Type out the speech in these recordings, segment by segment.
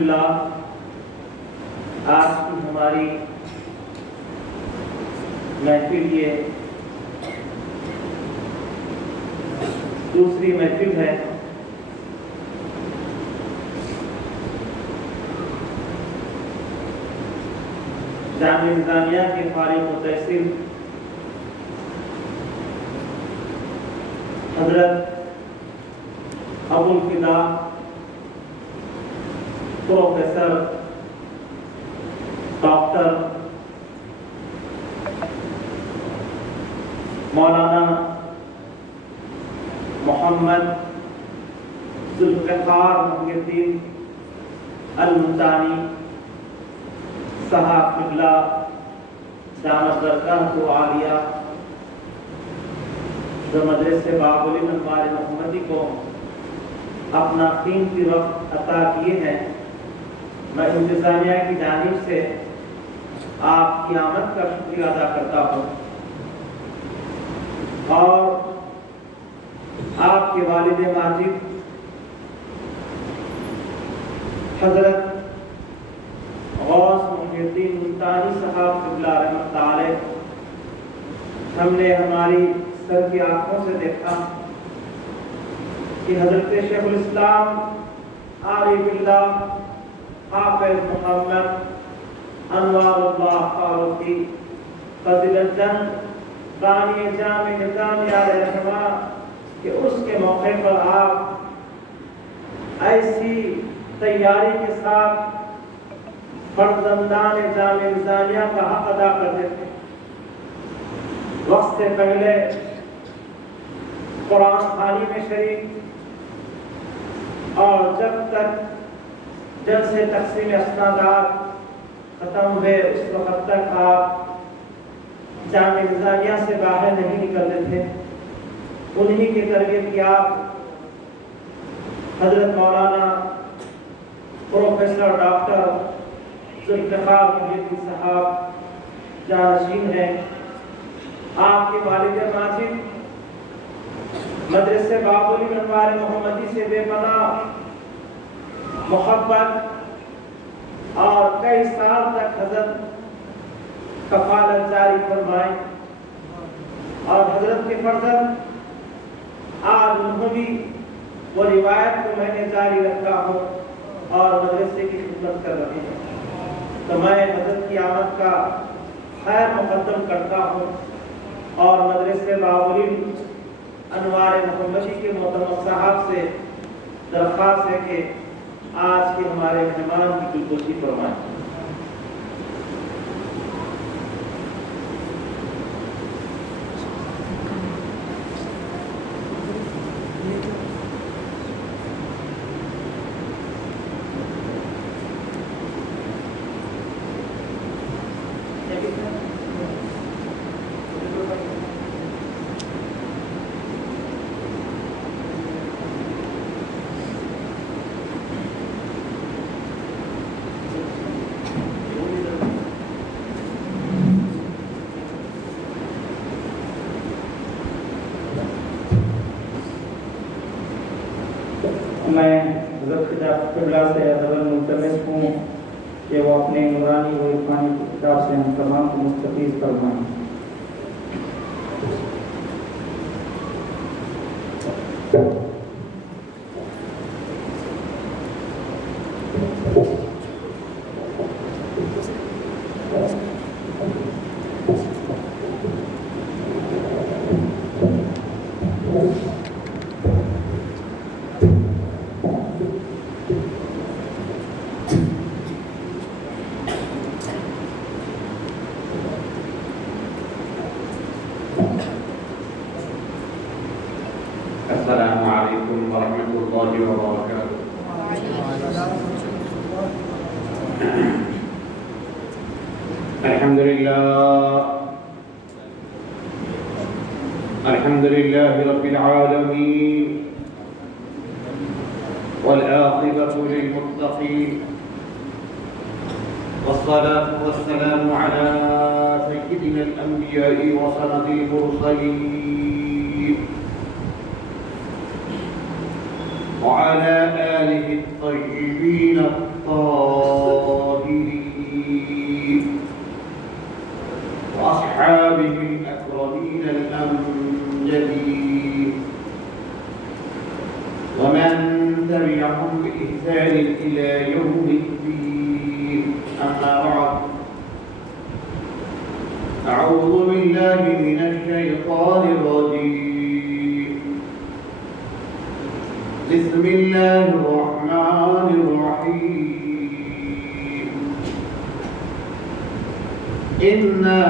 الحمدللہ آج کی ہماری محفل یہ دوسری محفل ہے۔ جامعہ نظامیہ کے فارغ التحصیل حضرت ابو الفدا پروفیسر ڈاکٹر مولانا محمد ذوالفقار محی الدین الملتانی صاحب قبلہ دامت برکاتہ عالیہ جو مدرسے باب الانوار محمدی کو اپنا قیمتی وقت عطا کیے ہیں، میں انتظامیہ کی جانب سے آپ کی آمد کا شکریہ ادا کرتا ہوں اور آپ کے والد ماجد حضرت غوث محی الدین ملتانی صاحب قبلہ رحمۃ علیہ، ہم نے ہماری سر کی آنکھوں سے دیکھا کہ حضرت شیخ الاسلام عارف اللہ حافظ محمد انوار اللہ فاروقی فضیلت جنگ بانی جامع نظامیہ علیہ رحمہ کہ اس کے موقع پر آپ ایسی تیاری کے ساتھ فرزندان جامع نظامیہ کا حق ادا کرتے تھے۔ وقت سے پہلے قرآن خوانی میں شریک اور جب تک جلسے تقسیم اسنادات ختم ہوئے اس وقت تک آپ جامع نظامیہ سے باہر نہیں نکلتے تھے۔ انہی کی تربیت کی آپ حضرت مولانا پروفیسر ڈاکٹر ذوالفقار محی الدین صاحب جانشین ہیں۔ آپ کے والد ماجد مدرسے باب الانوار محمدی سے بے پناہ محبت اور کئی سال تک حضرت کفالت جاری فرمائیں اور حضرت کے فرزند آج انہوں بھی وہ روایت کو میں نے جاری رکھا ہوں اور مدرسے کی خدمت کر رہے ہیں، تو میں حضرت کی آمد کا خیر مقدم کرتا ہوں اور مدرسے باب الانوار محمدی کے محترم صاحب سے درخواست ہے کہ آج کے ہمارے مہمان کی دلگوشی فرمائیں۔ میں حضرت قبلہ سے ادب ملتمس ہوں کہ وہ اپنے نورانی و عرفانی کتاب سے ہم تمام کو مستفیض فرمائیں۔ السلام علیکم ورحمۃ اللہ وبرکاتہ۔ الحمد للہ رب العالمین والعاقبۃ للمتقین والصلاة والسلام على سيدنا الأنبياء وسند المرسلين وعلى آله الطيبين الطاهرين بإحسان إلى يوم الدين. أما بعد، أعوذ بالله من الشيطان الرجيم. بسم الله الرحمن الرحيم. إنا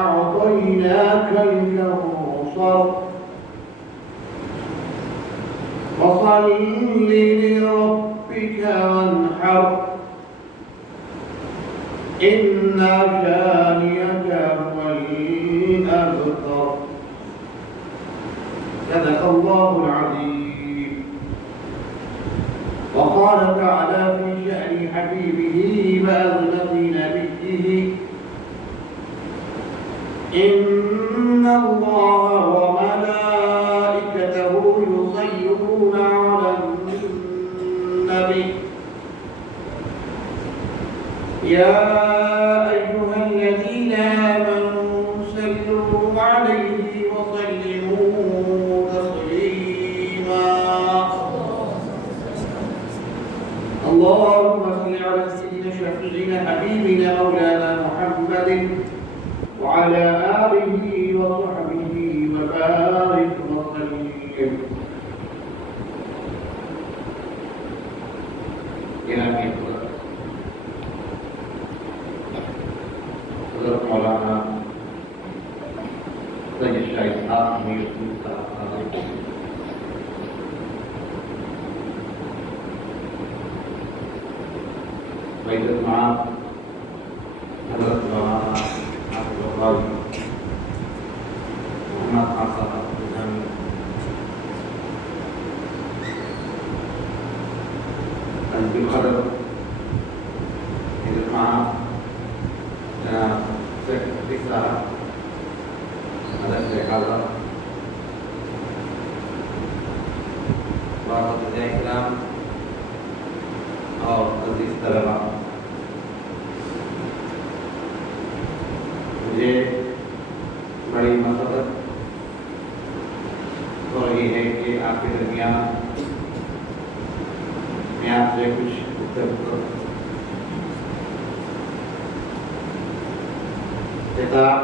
أعطيناك الكوثر فصل لربك وانحر إن شانئك هو الأبتر. صدق الله العظيم. وقال تعالى في شأن حبيبه وأغلظ نبيه: إن الله وملائكته يصلون على النبي يا أيها الذين آمنوا صلوا عليه وسلموا تسليما. اللهم صل على سيدنا شفيعنا حبيبنا مولانا محمد وعلى آله وصحبه وبارك وسلم. حضرت مولانا سید شاہ اسحاق میر صاحب وعزت معاذ حضرت مولانا حافظ الغازی محمد خان صاحب نظامی، حضرت القدر حضرت معاذ جناب سیکرٹری صاحب، حضرت اعلیٰ وافد اکرام اور عزیز طلباء، مجھے بڑی مسرت ہو رہی ہے کہ آپ کے درمیان میں آپ سے کچھ گفتگو خطاب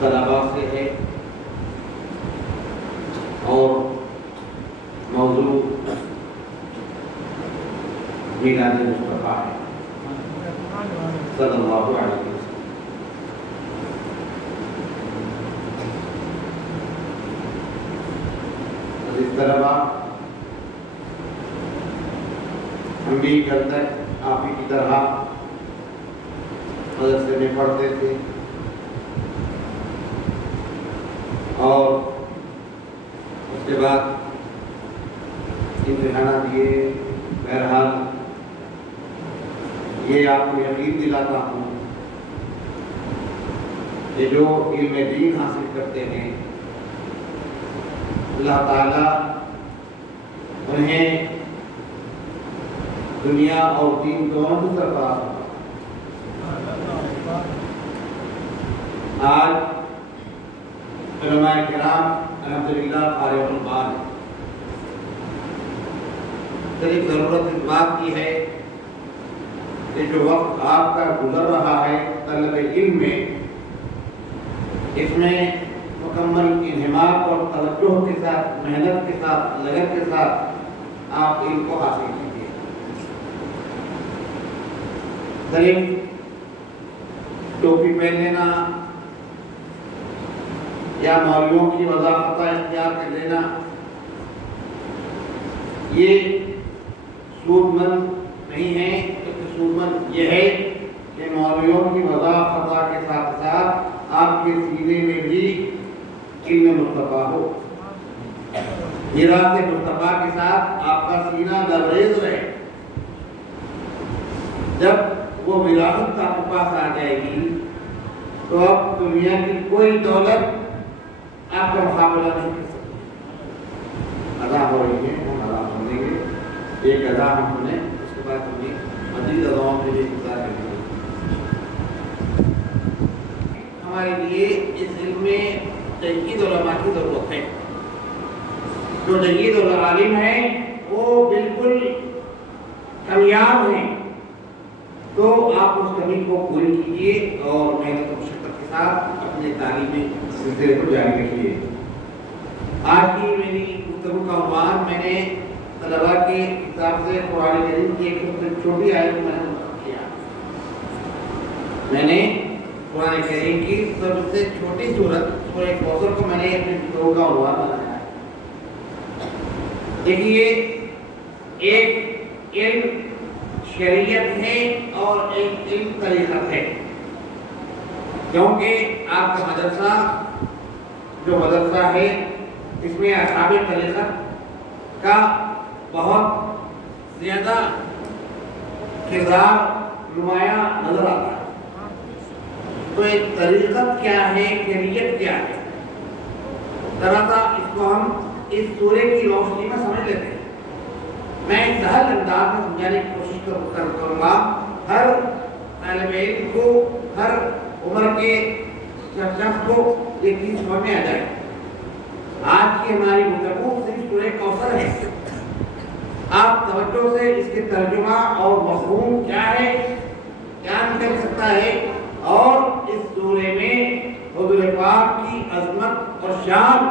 طلباء سے ہے اور موضوع میلاد مصطفیٰ ہے صلی اللہ علیہ وسلم. عزیز طلباء، ہم بھی کل تک آپ ہی کی طرح مدرسے میں پڑھتے تھے اور اس کے بعد امتحانات دیے. بہرحال یہ آپ کو یقین دلاتا ہوں کہ جو علم دین حاصل کرتے ہیں اللہ تعالیٰ انہیں دنیا اور دین دونوں کی طرف. آج علماء کرام الحمدللہ فارغ البال. صرف ضرورت اس بات کی ہے کہ جو وقت آپ کا گزر رہا ہے طلب علم میں، اس میں مکمل انہماک اور توجہ کے ساتھ، محنت کے ساتھ، لگن کے ساتھ آپ علم کو حاصل کیجیے. صرف ٹوپی پہن لینا یا مولویوں کی وضاحت اختیار کر لینا یہ سود مند نہیں ہے. سود مند یہ ہے کہ مولویوں کی وضاحت کے ساتھ ساتھ آپ کے سینے میں بھی علم مصطفیٰ ہو. میراث مصطفیٰ کے ساتھ آپ کا سینہ لبریز رہے. جب وہ وراثت آپ کے پاس آ جائے گی تو اب دنیا کی کوئی دولت آپ کا مقابلہ نہیں کر سکتی. ادا ہو رہی ہے، ہم ادا سنیں گے. ایک ادا ہم سنیں، اس کے بعد ہمیں مزید اداؤں کے لیے انتظار کریں گے. ہمارے لیے اس علم میں جدید علماء کی ضرورت ہے. جو جدید عالم ہیں وہ آپ اس کمی کو پوری کیجیے اور محنت و مشقت کے ساتھ اپنے تعلیمی سلسلے کو جاری رکھیے۔ آج کی میری گفتگو کا عنوان میں نے طلباء کے حساب سے قرآن کریم کی ایک سب سے چھوٹی آیت کو میں نے منتخب کیا۔ میں نے قرآن کریم کی سب سے چھوٹی سورت سورہ کوثر کو میں نے اپنی گفتگو کا عنوان بنایا ہے۔ دیکھیے، ایک علم شریعت ہے اور ایک علم طریقت ہے، کیونکہ آپ کا مدرسہ جو مدرسہ ہے اس میں اصحاب طریقت کا بہت زیادہ کردار نمایاں نظر آتا ہے۔ تو ایک طریقت کیا ہے، شریعت کیا ہے، ذرا سا اس کو ہم اس سورے کی روشنی میں سمجھ لیتے ہیں۔ میں ایک سہل انداز میں سمجھانے کی کوشش کروں گا، ہر طالب علم کو، ہر عمر کے شخص کو یہ چیز سمجھ میں آ جائے۔ آج کی ہماری گفتگو صرف سورہ کوثر ہے۔ آپ توجہ سے اس کے ترجمہ اور مفہوم کیا ہے، کیا نکل سکتا ہے، اور اس سورے میں حضور پاک کی عظمت اور شان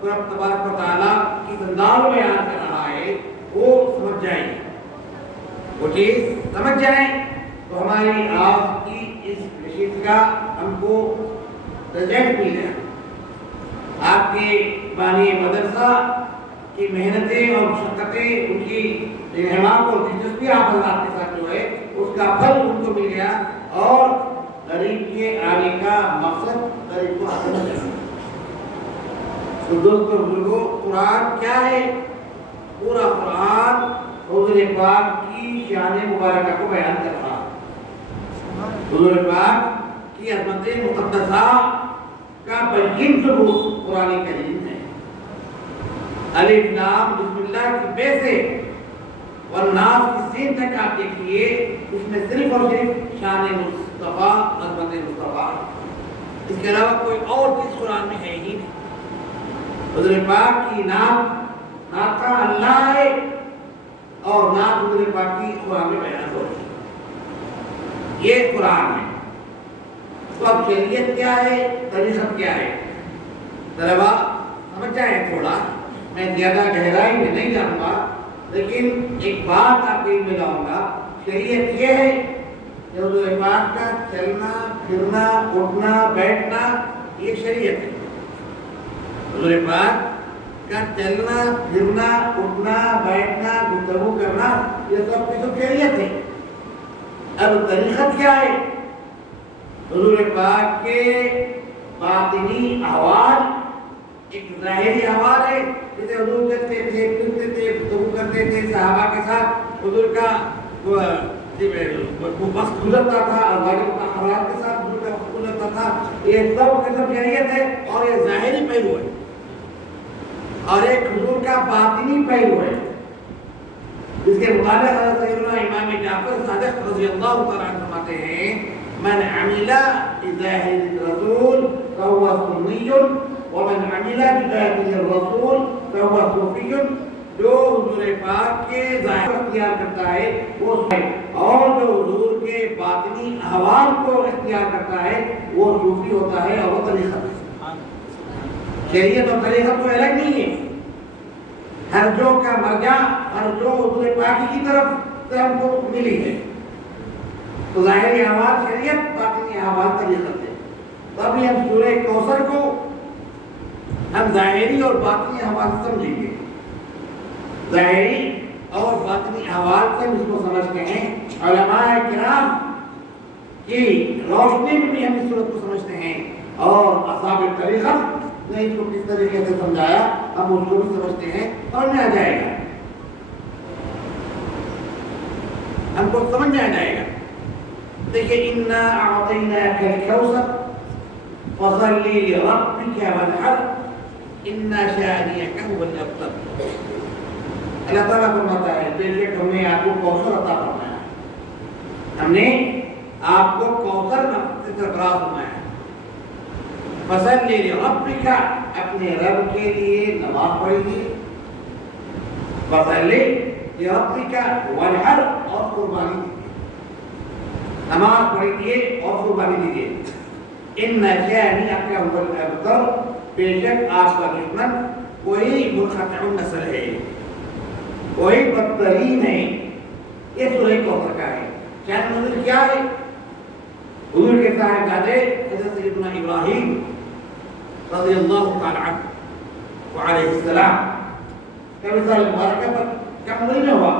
کو رب تبارک و تعالیٰ کس انداز میں بیان کر رہا ہے وہ سمجھ جائیں، وہ چیز سمجھ جائیں تو ہماری آج کی اس نشست کا ہم کو رزلٹ مل جائے۔ آپ کے بانی مدرسہ کی محنتیں اور مشقتیں، ان کی اہتمام اور دلچسپی آپ حضرات کے ساتھ جو ہے اس کا پھل ان کو مل گیا، اور غریب کے آنے کا مقصد غریب کو حاصل ہو جائے۔ تو دوستو بزرگو، قرآن کیا ہے؟ پورا قرآن حضور پاک کی شان مبارکہ کو بیان کر رہا ہے۔ حضور پاک کی عظمت مقدسہ کا بین ثبوت قرآن کریم ہے۔ الف لام بسم اللہ کی بے سے والناس کی سین تک آپ دیکھیے، اس میں صرف اور صرف شان مصطفیٰ، عظمت مصطفیٰ، اس کے علاوہ کوئی اور چیز قرآن میں ہے ہی نہیں۔ حضور پاک کی نعت کا اللہ ہے، اور نعت حضور پاک کی قرآن میں بیان ہو رہی ہے۔ یہ قرآن ہے۔ تو اب شریعت کیا ہے، طریقت کیا ہے، طلبا سمجھ جائیں تھوڑا۔ میں زیادہ گہرائی میں نہیں جاؤں گا، لیکن ایک بات آپ کے علم میں لاؤں گا۔ شریعت یہ ہے کہ حضور پاک کا چلنا پھرنا اٹھنا بیٹھنا یہ شریعت ہے۔ حضور پاک کا چلنا پھرنا اٹھنا بیٹھنا گفتگو کرنا یہ سب کی سب شریعت ہے۔ اب طریقت کیا ہے؟ حضور پاک کے باطنی احوال ایک ظاہری احوال ہے، جسے حضور کرتے تھے، پھرتے تھے، گفتگو کرتے تھے صحابہ کے ساتھ، حضور کا وقت گزرتا تھا، ازواج مطہرات کے ساتھ حضور کا وقت گزرتا تھا۔ یہ سب کی سب شریعت ہے، اور یہ ظاہری پہلو ہے، اور ایک حضور کا باطنی پہلو ہے، جس کے مطابق حضرت سیدنا امام جعفر صادق رضی اللہ تعالیٰ عنہ فرماتے ہیں: من عمل بظاہر الرسول فهو سنی ومن عمل بباطن الرسول فهو صوفی۔ جو حضور پاک کے ظاہر اختیار کرتا ہے وہ ہے، اور جو حضور کے باطنی احوال کو اختیار کرتا ہے وہ صوفی ہوتا ہے، اور وہ طریقت ہے۔ شریعت اور طریقت کو الگ نہیں ہے۔ ہر جو کا مرجع، ہر جو حضور پاک کی طرف سے ہم کو ملی ہے۔ تو ظاہری احوال شریعت، باطنی احوال طریقت ہے۔ تب ہم سورہ کوثر کو ہم ظاہری اور باطنی احوال سمجھیں گے۔ ظاہری اور باطنی احوال سے ہم اس کو سمجھتے ہیں۔ علماء کرام کی روشنی میں بھی ہم اس صورت کو سمجھتے ہیں، اور اصحاب طریقت نے اس کو کس طریقے سے سمجھایا ہم اس کو بھی سمجھتے ہیں، اور میں آ جائے گا، ہم کو سمجھ میں آ جائے گا۔ دیکھیے، اِنَّا أَعْطَيْنَاكَ الْكَوْثَرَ فَصَلِّ لِرَبِّكَ وَانْحَرْ إِنَّ شَانِئَكَ هُوَ الْأَبْتَرُ۔ اللہ تعالیٰ فرماتا ہے، بے شک ہم نے آپ کو کوثر عطا فرمایا، ہم نے آپ کو کوثر سے سرفراز فرمایا۔ فَصَلِّ لِرَبِّكَ، اپنے رب کے لیے نماز پڑھیے۔ فَصَلِّ لِرَبِّكَ وَانْحَرْ، اور قربانی دیجیے۔ نماز پڑھیے اور قربانی دیجیے۔ ان شأن اکرم الابتر، بے شک آپ کا دشمن وہی منقطع النسل ہے، وہی بدترین ہے۔ یہ سورہ کوثر کا ہے۔ شأن نزول کیا ہے؟ حضور کے صاحبزادے حضرت سیدنا ابراہیم رضی اللہ تعالی عنہ وعلیہ السلام کا وصال مبارکہ پر کم مہینہ ہوا۔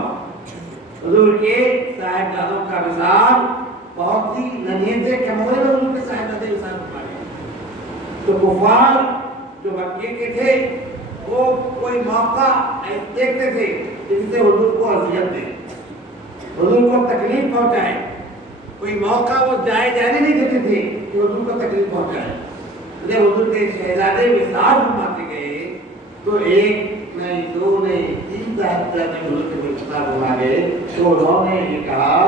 حضور کے صاحبزادوں کا وصال بہت ہی ننھے سے کم عمر میں حضور کے صاحبزادے وصال پائے۔ تو کفار جو مکے کے تھے وہ کوئی موقع دیکھتے تھے جس سے حضور کو اذیت دے، حضور کو تکلیف پہنچائے، کوئی موقع وہ جانے نہیں دیتے تھے کہ حضور کو تکلیف پہنچائے۔ جب حضور کے شہزادے وصال فرماتے گئے تو ایک نہیں، دو نہیں، تین صاحبزادے حضور کے وصال فرما گئے تو انہوں نے یہ کہا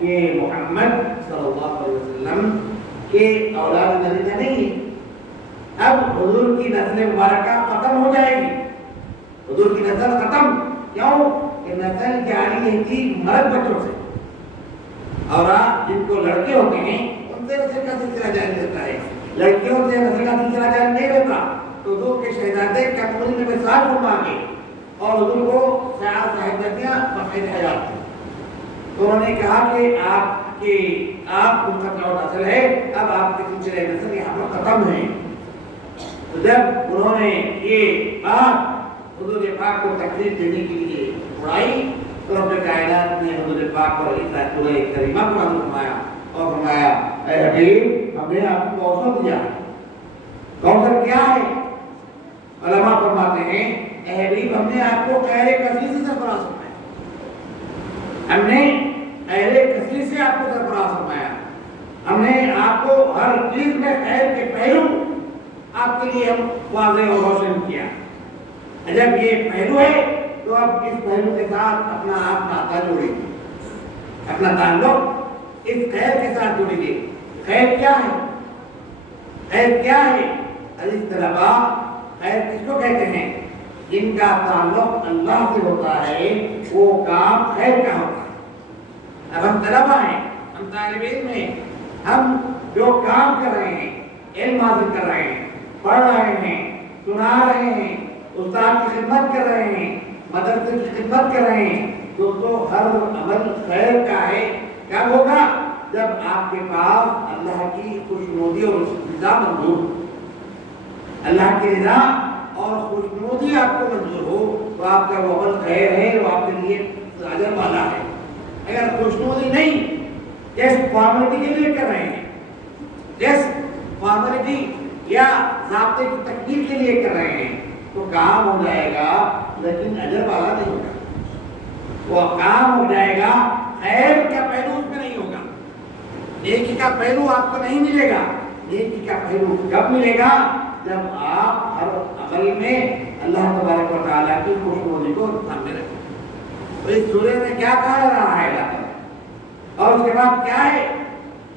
کہ محمد صلی اللہ علیہ وسلم کے اولاد نبی نہیں ہے، اب حضور کی نسل مبارکہ ختم ہو جائے گی، حضور کی نسل ختم کیوں کہ نسل جاری ہے کہ مرد بچوں سے، اور جن کو لڑکے ہوتے ہیں ان سے نسل کا سلسلہ جاری رہتا ہے، لڑکیوں سے نسل کا سلسلہ جاری نہیں رہتا۔ تو حضور کے شہزادے کم عمری میں وصال فرما گئے اور حضور کو صاحبزادیاں بقید حیات تھیں۔ تو انہوں نے کہا کہ آپ منقطع نسل ہے، اب آپ کے سلسلہ نسل یہاں پر ختم ہے۔ تو جب انہوں نے یہ بات حضور پاک کو تکلیف دینے کے لیے اڑائی تو رب کائنات نے حضور پاک پر اس سورہ کریمہ کو نازل فرمایا اور فرمایا اے حبیب ہم نے آپ کو کوثر دیا ہے۔ کوثر کیا ہے؟ علماء فرماتے ہیں اے حبیب ہم نے آپ کو خیر کثیر سے سرفراز فرمایا، ہم نے خیر کثیر سے آپ کو سرفراز فرمایا، ہم نے آپ کو ہر چیز میں خیر کے پہلو آپ کے لیے ہم واضح اور روشن کیا۔ جب یہ پہلو ہے تو اب اس پہلو کے ساتھ اپنا آپ ناطہ جوڑیں گے، اپنا تعلق اس خیر کے ساتھ جوڑیں گے۔ خیر کیا ہے؟ خیر کیا ہے؟ عزیز طلباء، خیر کس کو کہتے ہیں؟ جن کا تعلق اللہ سے ہوتا ہے وہ کام خیر کا ہوتا ہے۔ اب ہم طلباء ہیں، ہم طالب علم ہیں، ہم جو کام کر رہے ہیں، علم حاصل کر رہے ہیں، پڑھ رہے ہیں، سنا رہے ہیں، استاد کی خدمت کر رہے ہیں، مدرسے کی خدمت کر رہے ہیں، دوستو ہر عمل خیر کا ہے۔ کب ہوگا؟ جب آپ کے پاس اللہ کی خوشنودی اور رضا منظور ہو، اللہ کی رضا اور خوشنودی آپ کو منظور ہو تو آپ کا وہ عمل خیر ہے، وہ آپ کے لیے اجر والا ہے۔ اگر خوشنودی نہیں، جس فارمیلٹی کے لیے کر رہے ہیں، جس فارمیلٹی یا ضابطے کی تکمیل کے لیے کر رہے ہیں تو کام ہو جائے گا لیکن اجر والا نہیں ہوگا، وہ کام ہو جائے گا، خیر کا پہلو اس میں نہیں ہوگا، نیکی کا پہلو آپ کو نہیں ملے گا۔ نیکی کا پہلو کب ملے گا؟ جب آپ ہر عمل میں اللہ تبارک و تعالیٰ کی خوشنودی کو سامنے رکھیں۔ تو اس سورہ میں کیا کہا جا رہا ہے اللہ، اور اس کے بعد کیا ہے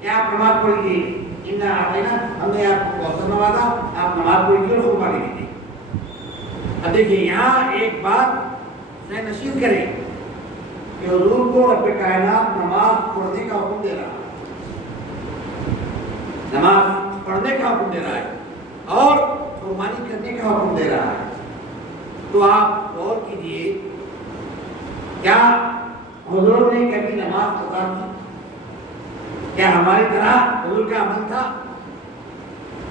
کہ آپ نماز پڑھیے، اِنَّا أَعْطَيْنَاكَ، ہم نے آپ کو کوثر نوازا، آپ نماز پڑھیے اور قربانی دیجیے۔ اب دیکھیے یہاں ایک بات ذہن نشین کریں کہ حضور کو رب کائنات نماز پڑھنے کا حکم دے رہا ہے، نماز پڑھنے کا حکم دے رہا ہے اور قربانی کرنے کا حکم دے رہا ہے۔ تو آپ غور کیجئے، کیا حضور نے کبھی نماز قضا کی؟ کیا ہماری طرح حضور کا عمل تھا؟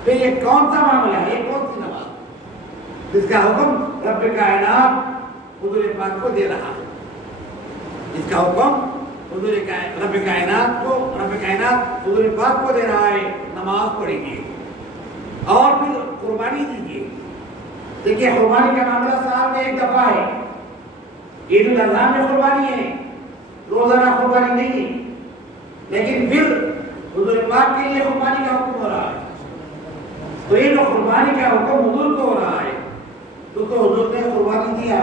پھر یہ کون سا معاملہ ہے؟ یہ کون سی نماز جس کا حکم رب کائنات حضور پاک کو دے رہا ہے؟ اس کا حکم رب کائنات حضور پاک کو دے رہا ہے، نماز پڑھیے اور پھر قربانی دیجیے۔ دیکھیے قربانی کا معاملہ سال میں ایک دفعہ ہے، عید الاضحیٰ میں قربانی ہے، روزانہ قربانی نہیں ہے، لیکن پھر حضور پاک کے لیے قربانی کا حکم ہو رہا ہے۔ تو یہ جو قربانی کا حکم حضور کو ہو رہا ہے تو حضور نے قربانی دیا،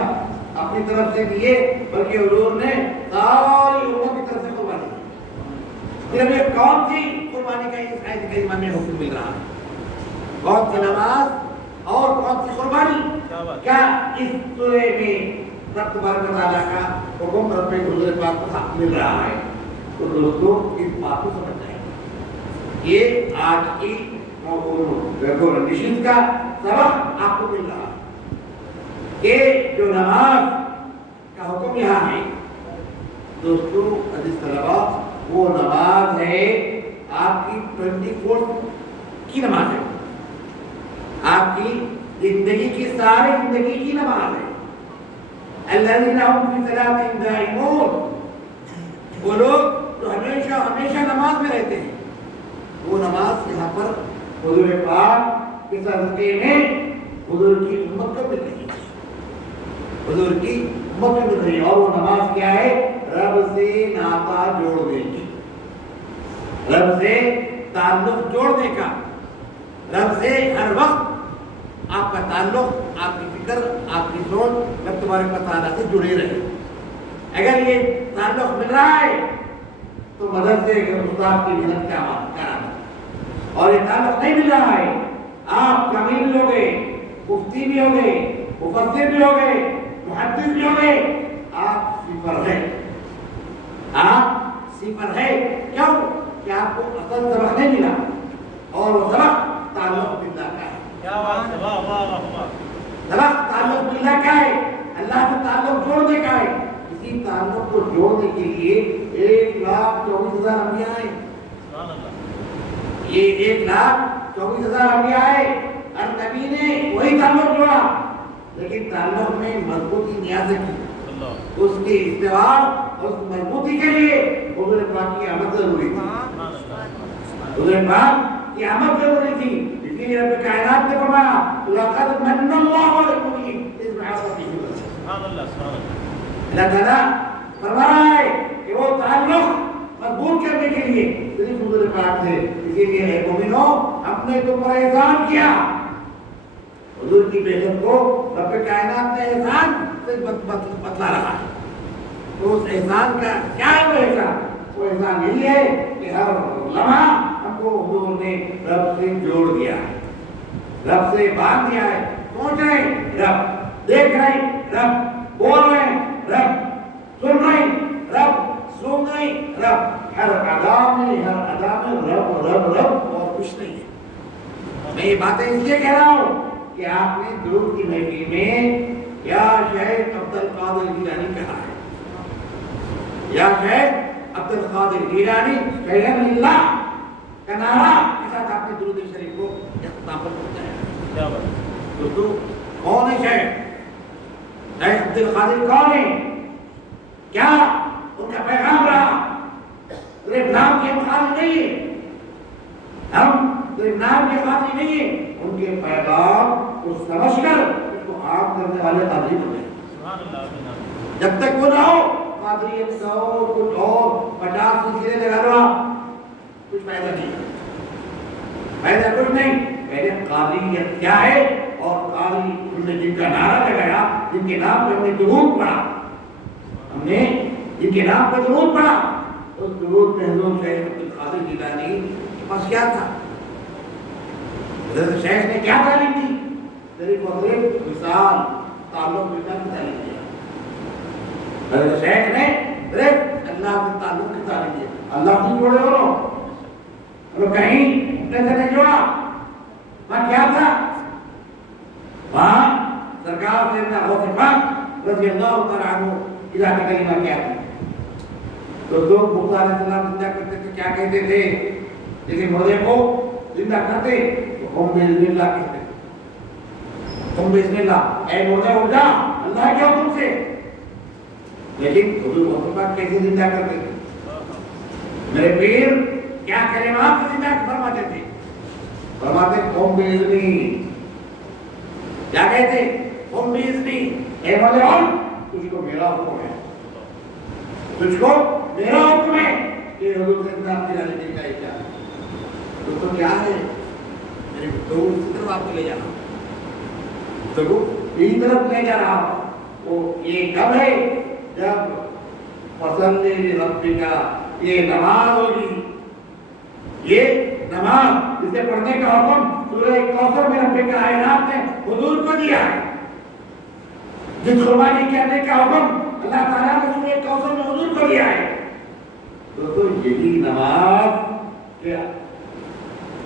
اپنی طرف سے دیے، بلکہ حضور نے ساری امت کی طرف سے قربانی دی۔ پھر ہمیں کون سی قربانی کا اس آیت کریمہ میں حکم مل رہا ہے؟ کون سی نماز اور کون سی قربانی؟ کیا اس سورہ میں رب تبارک و تعالیٰ کا حکم رب حضور پاک کو مل رہا ہے؟ تو دوستو اس بات کو سمجھنا یہ آج کی نشست کا سبق آپ کو مل رہا کہ جو نماز کا حکم یہاں ہے دوستو عزیز طلبا، وہ نماز ہے آپ کی 24 کی نماز ہے، آپ کی زندگی کی ساری زندگی کی نماز ہے۔ الذین هم فی صلاتہم دائمون، وہ لوگ جو ہمیشہ ہمیشہ نماز میں رہتے ہیں، وہ نماز یہاں پر حضور پاک کے صدقے میں حضور کی امت کو مل رہی ہے، حضور کی امت کو مل رہی ہے۔ اور وہ نماز کیا ہے؟ رب سے ناطا جوڑنے کی، رب سے تعلق جوڑنے کا، رب سے ہر وقت آپ کا تعلق، آپ کی فکر، آپ کی سوچ رب تبارک و تعالیٰ سے جڑے رہے۔ اگر یہ تعلق مل رہا ہے تو مدد سے استاد کی محنت کیا بات کرا، اور یہ تعلق نہیں مل رہا ہے، آپ کامل بھی ہو گئے، مفتی بھی ہو گئے، مفسر بھی ہو گئے، محدث بھی ہو گئے، آپ صفر ہے، آپ صفر ہے۔ کیوں؟ کہ آپ کو اصل سبق نہیں ملا، اور وہ سبق تعلق باللہ کا ہے۔ سبق تعلق باللہ کا ہے، اللہ سے تعلق جوڑنے کا ہے۔ اسی تعلق کو جوڑنے کے لیے 1,24,000 انبیاء آئے، یہ 1,24,000 انبیاء آئے، ہر نبی نے وہی تعلق جوڑا، لیکن تعلق میں مضبوطی نیاز کی، اس کے استوار اور اس مضبوطی کے لیے حضور پاک کی آمد ضروری تھی، حضور پاک کی آمد ضروری تھی۔ اس لیے رب کائنات نے فرمایا لقد من اللہ علی المؤمنین اذ بعث فیہم اللہ تعالیٰ فرما رہا ہے کہ وہ تعلق مضبوط کرنے کے لیے صرف حضور پاک تھے۔ اسی لیے اے مومنو، ہم نے تم پر احسان کیا، حضور کی بعثت کو رب کائنات نے احسان سے بتلا رہا ہے۔ تو اس احسان کا کیا ہے وہ احسان؟ وہ احسان یہی ہے کہ ہر لمحہ ہم کو حضور نے رب سے جوڑ دیا ہے، رب سے باندھ دیا ہے۔ سوچ رہے رب، دیکھ رہے رب، بول رہے رب، سن رہے رب، سن رہے رب، ہر ادا میں رب رب رب اور کچھ نہیں ہے۔ میں یہ باتیں اس لیے کہہ رہا ہوں کہ آپ نے درود کی محفل میں یا شیخ عبد القادر جیلانی کہا ہے، یا شیخ عبد القادر جیلانی شیخ اللہ کا نعرہ کے ساتھ آپ نے درود شریف کو اختتام پر پہنچایا۔ دوستو کون ہے شیخ عبد القادر؟ کون ہے؟ کیا ان کا پیغام رہا؟ صرف نام کے مخالف نہیں ہے، ہم صرف نام کے خاطر نہیں ہے، ان کے پیغام کو سمجھ کر اس کو عام کرنے والے قادری بنے۔ جب تک وہ نہ ہو قادریت 100 کچھ اور 50 سلسلے لگا لو، کچھ فائدہ نہیں، فائدہ کچھ نہیں۔ پہلے قادریت کیا ہے، اور قادری ہم نے جن کا نعرہ لگایا، جن کے نام پہ ہم نے درود پڑھا، ہم نے جن کے نام پہ درود پڑھا، اس درود میں حضور شیخ عبد القادر جیلانی کے پاس کیا تھا؟ حضرت شیخ نے کیا تعلیم دی؟ صرف اور صرف مثال تعلق باللہ کی تعلیم دیا۔ حضرت شیخ نے صرف اللہ کے تعلق کی تعلیم دی، اللہ سے جوڑے ہو اور کہیں اپنے سے نہیں جوڑا۔ وہاں کیا تھا؟ وہاں سرکار سیدنا غوث پاک رضی اللہ تعالیٰ عنہ کی ذات کریمہ کیا تھی؟ تو لوگ موسیٰ علیہ السلام زندہ کرتے تھے، کیا کہتے تھے؟ لیکن مردے کو زندہ کرتے تو قوم بِإِذْنِ اللہ کہتے تھے، قوم بِإِذْنِ اللہ، اے مردے اٹھ جا اللہ کے حکم سے۔ لیکن حضور غوث پاک کیسے زندہ کرتے تھے؟ میرے پیر کیا کلمات سے زندہ فرماتے تھے؟ فرماتے قوم بِإِذْنِ، کیا کہتے؟ قوم بِإِذْنِ، اے مردے اٹھ، تجھ کو میرا حکم ہے، تجھ کو میرا حکم ہے کہ حضور سے انتظام دلانے کے کا کیا ہے۔ تو کیا ہے میرے تو اسی طرف آپ کو لے جانا، تو یہی طرف لے جا رہا ہوں۔ وہ یہ کب ہے؟ جب فصلی لربک، یہ نماز ہوگی، یہ نماز جسے پڑھنے کا حکم سورہ کوثر میں رب کائنات نے حضور کو دیا ہے، جس قربانی کرنے کا حکم اللہ تعالیٰ نے سورہ کوثر میں حضور کو دیا ہے۔ تو یہی نماز کیا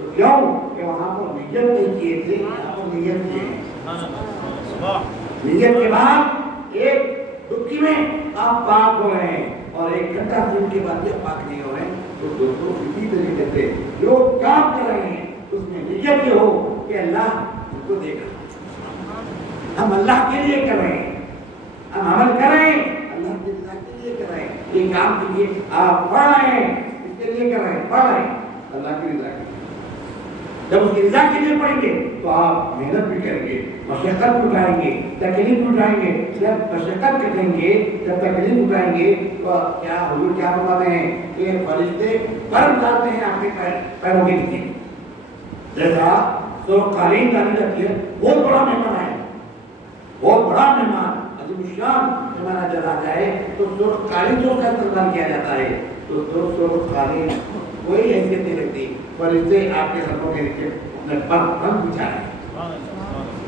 تو کیوں کہ وہاں پر نیت نہیں کیے تھے، یہاں پر نیت کیے ہیں۔ نیت کے بعد ایک ڈبکی میں آپ پاک ہو رہے ہیں اور ایک گھنٹہ دن کے بعد یہ پاک نہیں ہو رہے ہیں۔ تو دوستوں اسی طریقے سے جو کام کر رہے ہیں اس میں نیت یہ ہو کہ اللہ ہم کو دیکھا، ہم اللہ کے لیے کر رہے ہیں، ہم عمل کر رہے ہیں اللہ کی رضا کے لیے کر رہے ہیں۔ یہ کام کے لیے آپ پڑھ رہے ہیں، اس کے لیے کر رہے ہیں، پڑھ رہے ہیں اللہ کی رضا کے لیے۔ جب اس کی رضا کے لیے پڑھیں گے تو آپ محنت بھی کریں گے، مشقت بھی اٹھائیں گے، تکلیف بھی اٹھائیں گے۔ جب مشقت کریں گے، جب تکلیف اٹھائیں گے تو کیا حضور کیا فرماتے ہیں کہ فرشتے برف ڈالتے ہیں آپ کے پیروں کے نیچے، جیسا تو قالین ڈالی جاتی ہے۔ بہت بڑا مہمان ہے، بہت بڑا مہمان عظیم الشان مہمان جب آ جائے تو سرخ قالین سے اس کا استقبال کیا جاتا ہے۔ تو سرخ قالین کوئی حیثیت نہیں رکھتی، فرشتے آپ کے سروں کے نیچے اپنے پر بچھا رہے ہیں،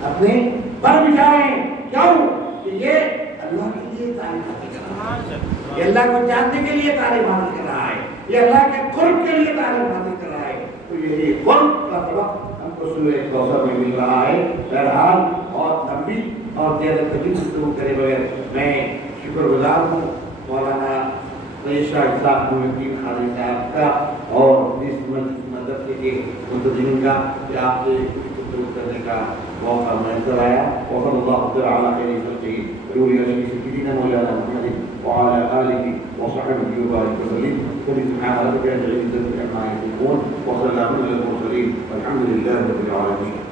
اپنے پر بچھا رہے ہیں۔ کیوں کہ یہ اللہ کے لیے تعریف حاصل کر رہا ہے، یہ اللہ کو جاننے کے لیے تعریف حاصل کر رہا ہے، یہ اللہ کے قرب کے لیے تعریف حاصل کر رہا ہے۔ تو یہی قرب کا سبق ہم کو سورہ کوثر میں مل رہا ہے۔ بہرحال اور لمبی اور زیادہ طویل گفتگو کرے بغیر میں شکر گزار ہوں مولانا شاہ صاحب محی الدین قادری صاحب کا اور اس مدرسے کے منتظمین کا کہ آپ سے گفتگو کرنے کا موقع میسر آیا۔ وصلی اللہ تعالی علی خیر خلقہ نور سیدنا مولانا محمد وعلى آله وصحبه وبارك وسلم۔ سبحان ربك رب العزة عما يصفون وسلام على المرسلين والحمد لله رب العالمين۔